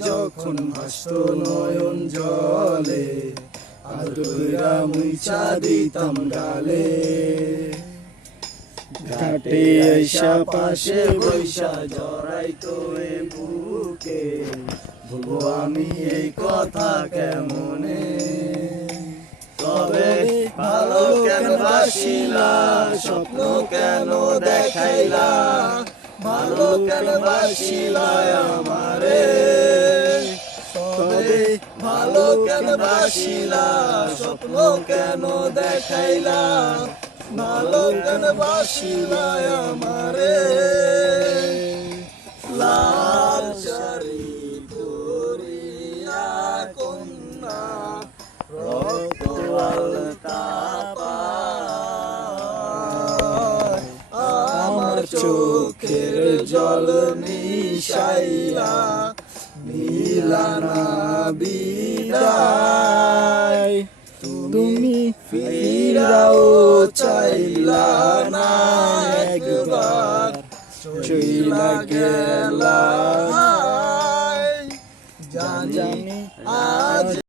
যখন ভাসত নয়ন জলে আদুরা মুইছা দিতাম গালে ঘাটে আইসা পাশে বৈশা জড়াইতো এ বুকে বলবো আমি এই কথা কেমনে তবে ভালো কেন বাসিলা স্বপ্ন কেন দেখাইলা ভালো কেন বাসিলা আমারে তবে ভালো কেন বাসিলা স্বপ্ন কেন দেখাইলা ভালো কেন বাসিলা আমারে লাল শাড়ি পরিয়া কন্যা রক্ত আলতা পায় আমার চোখের জল মিশাইলা মিলানা বিদায় তুমি ফিরাও চাইলা না একবার চইলা গেলা